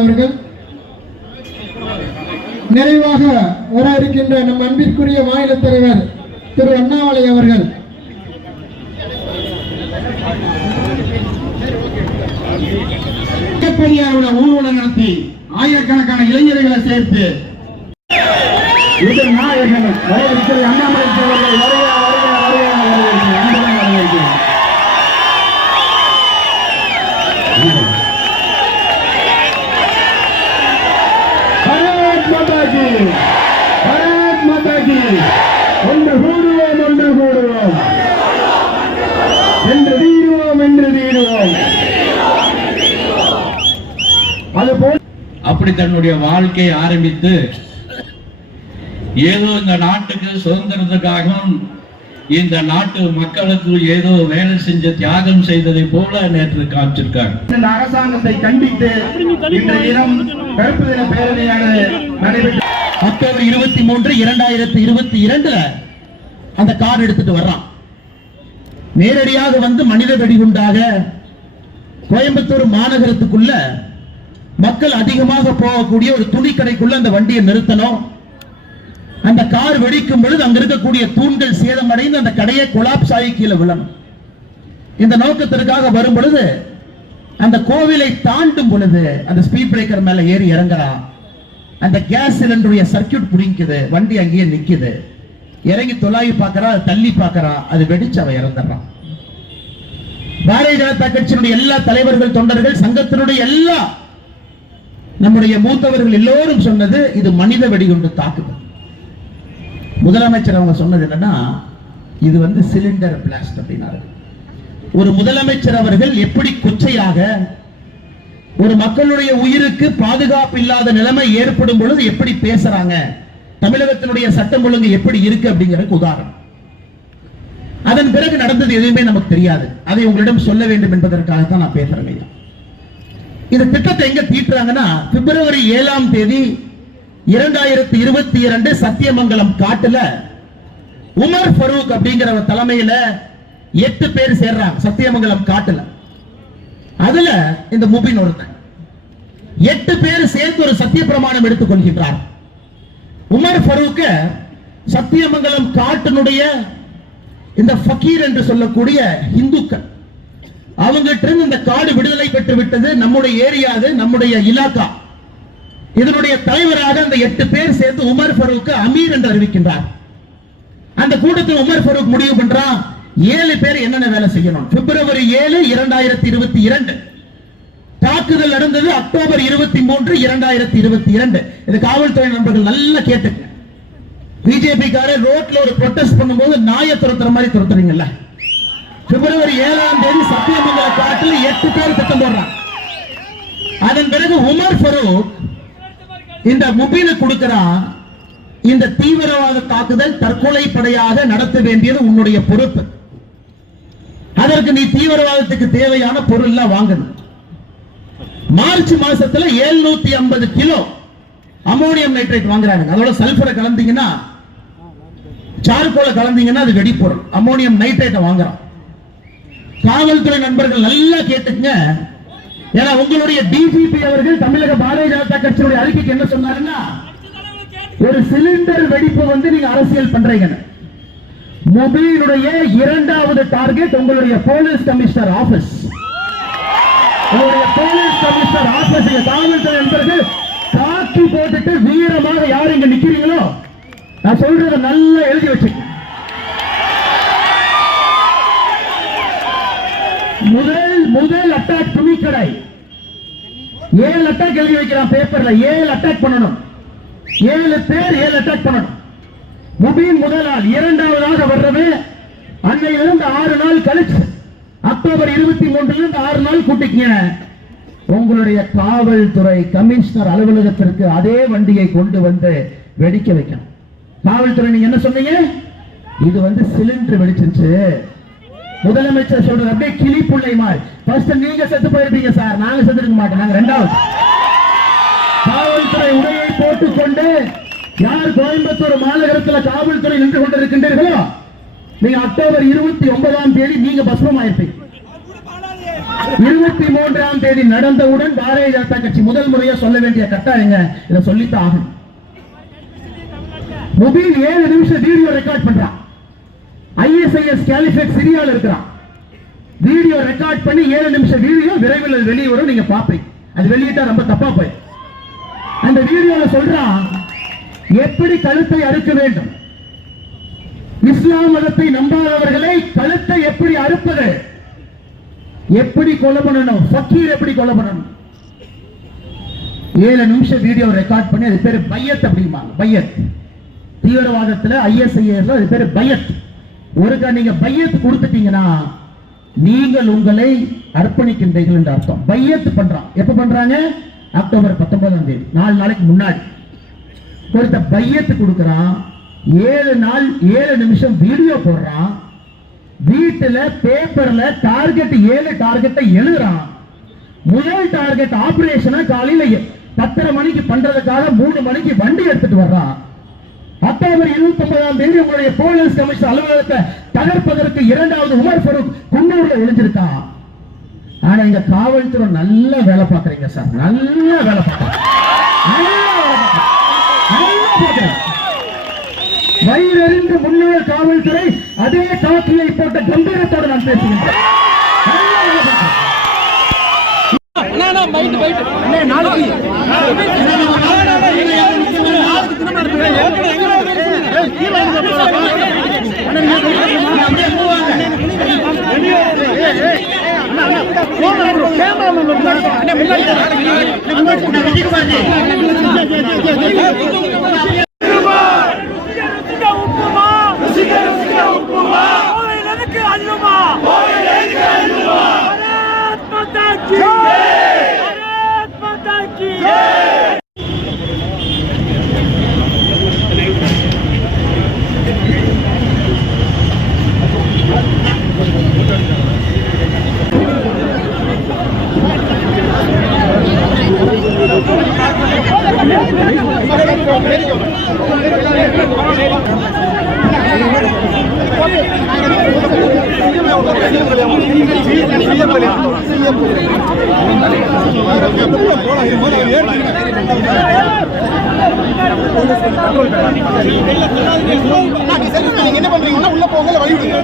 அவர்கள் நிறைவாக வர இருக்கின்ற நம் அன்பிற்குரிய மாநில தலைவர் திரு அண்ணாமலை அவர்கள் ஊர்வலம் நடத்தி ஆயிரக்கணக்கான இளைஞர்களை சேர்த்து நாயகன் அண்ணாமலை ஒன்று கூடுவோம் ஒன்று கூடுவோம் என்று வீடுவோம் என்று வீடுவோம். அதுபோல் அப்படி தன்னுடைய வாழ்க்கையை ஆரம்பித்து ஏதோ இந்த நாட்டுக்கு சுதந்திரத்துக்காகவும் இந்த நாட்டு மக்களுக்கு ஏதோ வேலை செஞ்ச தியாகம் செய்ததை போல நேற்று காமிச்சிருக்காங்க. இந்த அரசாங்கத்தை கண்டித்து இன்றைய தினம் கருப்பு தின பேரணியானது நடைபெற்று அக்டோபர் 23, 2022 அந்த கார் எடுத்துட்டு வர்றான். நேரடியாக வந்து மனித வெடிகுண்டாக கோயம்புத்தூர் மாநகரத்துக்குள்ள மக்கள் அதிகமாக போகக்கூடிய ஒரு துணி கடைக்குள்ள அந்த வண்டியை நிறுத்தணும். அந்த கார் வெடிக்கும் பொழுது அங்க இருக்கக்கூடிய தூண்கள் சேதமடைந்து அந்த கடையை கொலாப்ஸ் ஆகி கீழே விழணும். இந்த நோக்கத்திற்காக வரும் பொழுது அந்த கோவிலை தாண்டும் பொழுது அந்த ஸ்பீட் பிரேக்கர் மேல ஏறி இறங்குறான். அந்த கேஸ் சிலிண்டருடைய சர்க்கியூட் புடிங்குது, வண்டி அங்கேயே நிக்குது. இறங்கி தொலாவி பார்க்கறா, தள்ளி பார்க்கறா, அது வெடிச்சு அவன் இறந்துடுறான். பாரதிய ஜனதா கட்சியினுடைய எல்லா தலைவர்கள், தொண்டர்கள், சங்கத்தினுடைய எல்லா நம்முடைய மூத்தவர்கள் எல்லோரும் சொன்னது இது மனித வெடிகுண்டு தாக்குதல். முதலமைச்சர் அவங்க சொன்னது என்னன்னா இது வந்து சிலிண்டர் பிளாஸ்ட் அப்படின்னாரு. ஒரு முதலமைச்சர் அவர்கள் எப்படி கொச்சையாக ஒரு மக்களுடைய உயிருக்கு பாதுகாப்பு இல்லாத நிலைமை ஏற்படும் பொழுது எப்படி பேசுறாங்க, தமிழகத்தினுடைய சட்டம் ஒழுங்கு எப்படி இருக்கு அப்படிங்கிறதுக்கு உதாரணம். அதன் பிறகு நடந்தது எதுவுமே நமக்கு தெரியாது. அதை உங்களிடம் சொல்ல வேண்டும் என்பதற்காக தான் நான் பேசுறேன். இந்த திட்டத்தை எங்க தீட்டுறாங்கன்னா பிப்ரவரி 7ஆம் தேதி 2022 சத்தியமங்கலம் காட்டுல உமர் ஃபரூக் அப்படிங்கிற தலைமையில 8 பேர் சேர்றாங்க சத்தியமங்கலம் காட்டுல. அதுல இந்த முபின் ஒருத்தன் 8 பேர் சேர்ந்து ஒரு சத்திய பிரமாணம் எடுத்துக் கொள்கின்றார். உமர் ஃபரூக் சத்தியமங்கலம் காட்டினுடைய இந்த ஃபக்கீர் என்று சொல்லக்கூடிய இந்துக்கள் அவங்ககிட்ட இருந்து இந்த காடு விடுதலை பெற்று விட்டது, நம்முடைய ஏரியா, நம்முடைய இலாக்கா. இதனுடைய தலைவராக அந்த 8 பேர் சேர்ந்து உமர் ஃபரூக் அமீர் என்று அறிவிக்கின்றார். அந்த கூட்டத்தில் உமர் ஃபரூக் முடிவு பண்றான் 7 பேர் என்னென்ன வேலை செய்யணும். பிப்ரவரி 7, 2022 தாக்குதல் நடந்தது. அக்டோபர் 23, 2022 இது காவல்துறை நண்பர்கள் நல்லா கேட்டுங்க. பிஜேபி காரர் ரோட்ல ஒரு ப்ரொடெஸ்ட் பண்ணும்போது நாயை துரத்துற மாதிரி துரத்துறீங்கல்ல. பிப்ரவரி 7ஆம் தேதி சத்தியமங்கல காட்டில் 8 பேர் திட்டம் போடுறாங்க. அதன் பிறகு உமர் ஃபரூக் இந்த முபீனு கொடுக்கிறான், இந்த தீவிரவாத தாக்குதல் தற்கொலை படையாக நடத்த வேண்டியது உன்னுடைய பொறுப்பு. அதற்கு நீ தீவிரவாதத்துக்கு தேவையான பொருள் எல்லாம் வாங்கணும். மார்ச் மாசத்துல 750 கிலோ அமோனியம் நைட்ரேட் வாங்குறாங்க. அதோட சல்பரை கலந்தீங்கன்னா, சார்கோலை கலந்தீங்கன்னா அது வெடிப்பொருள். அமோனியம் நைட்ரேட்டை வாங்குறான். காவல்துறை நண்பர்கள் நல்லா கேட்டுங்க. ஏன்னா உங்களுடைய டிஜிபி அவர்கள் தமிழக பாரதிய ஜனதா கட்சியுடைய அறிக்கைக்கு என்ன சொன்னாருன்னா, ஒரு சிலிண்டர் வெடிப்பு வந்து நீங்க அரசியல் பண்றீங்க. மொபைலுடைய 2வது டார்கெட் உங்களுடைய போலீஸ் கமிஷனர் ஆபீஸ். உங்களுடைய போலீஸ் கமிஷனர் ஆபீஸ் காவல்துறை நண்பர்கள் தாக்கி போட்டுட்டு வீரமாக யார் இங்க நிக்கிறீங்களோ நான் சொல்றத நல்லா எழுதி வச்சு. முதல் அட்டாக் துணிக்கடை 7 அட்டாக் எழுதி வைக்கிறான் பேப்பர்ல. 7 அட்டாக் பண்ணணும். 7 பேர் 7 அட்டாக் பண்ணணும். முபீன் முதல் ஆள். 2வதாக வர்றது அன்னையிலிருந்து 6 நாள் கழிச்சு அக்டோபர் 23 6 நாள் கூட்டிக்கீங்க. உங்களுடைய காவல்துறை கமிஷனர் அலுவலகத்திற்கு அதே வண்டியை கொண்டு வந்து வெடிக்க வைக்கணும். காவல்துறை நீங்க என்ன சொன்னீங்க, இது வந்து சிலிண்டர் வெடிச்சிருச்சு. முதலமைச்சர் சொல்றது அப்படியே கிளிப்புள்ளை மாதிரி. ஃபர்ஸ்ட் நீங்க செத்து போயிருப்பீங்க சார், நாங்க செத்துருக்க மாட்டோம். நாங்க 2வது. காவல்துறை உடையை போட்டுக்கொண்டு யார் கோயம்புத்தூர் மாநகரத்தில் காவல்துறை நின்று கொண்டிருக்கின்றீர்களோ நீங்க அக்டோபர் 29ஆம் தேதி நீங்க பஸ்மமாயிருப்பீங்க. 23ஆம் தேதி நடந்தவுடன் பாரதிய ஜனதா கட்சி முதல் முறையா சொல்ல வேண்டிய கட்டாயங்க, இதை சொல்லித்தான் ஆகணும். முபீன் 7 நிமிஷம் வீடியோ ரெக்கார்ட் பண்றான். ISIS கேலிஃபேட் சிரியால இருக்கிறான். வீடியோ ரெக்கார்ட் பண்ணி 7 நிமிஷம் வீடியோ விரைவில் வெளியே வரும், நீங்க பாப்பீங்க. அது வெளியிட்டா ரொம்ப தப்பா போய். அந்த வீடியோல சொல்றான் எப்படி கழுத்தை அறுக்க வேண்டும், இஸ்லாம் மதத்தை நம்பாதவர்களை கழுத்தை எப்படி அறுப்பது, எப்படி கொலை பண்ணணும், ஃபக்கீர் எப்படி கொலை பண்ணணும். 7 நிமிஷம் வீடியோ ரெக்கார்ட் பண்ணி, அது பேரு பையத் அப்படிம்பாங்க. பையத் தீவிரவாதத்துல ISIS அது பேரு பையத். ஒருக்கா நீங்க பையத் கொடுத்துட்டீங்கன்னா நீங்கள் உங்களை அர்ப்பணிக்கின்றீர்கள் என்று அர்த்தம். பையத் பண்றான். எப்ப பண்றாங்க? அக்டோபர் 19ஆம் தேதி, 4 நாளைக்கு முன்னாடி ஒருத்த பையத்து கொடுக்கிறான். 7 நாள் 7 நிமிஷம் வீடியோ போடுறான். வீட்டுல பேப்பர்ல டார்கெட் 7 டார்கெட்டை எழுதுறான். முதல் டார்கெட் ஆபரேஷனை காலையில 10:30 மணிக்கு பண்றதுக்காக 3 மணிக்கு வண்டி எடுத்துட்டு வர்றான். அக்டோபர் 29ஆம் தேதி உங்களுடைய போலீஸ் கமிஷனர் அலுவலகத்தை தகர்ப்பதற்கு 2வது உமர் ஃபரூக் குன்னூர்ல ஒளிஞ்சிருக்கான். ஆனா இங்க காவல்துறை நல்ல வேலை பார்க்கறீங்க சார், நல்ல வேலை பார்க்கறீங்க. வயிறறிந்து முன்னாள் காவல்துறை அதே காக்கியை போட்ட கம்பீரத்தோடு நான் பேசுகின்றேன். என்ன பண்றீங்கன்னா உள்ள போங்க, வழி விடுங்க.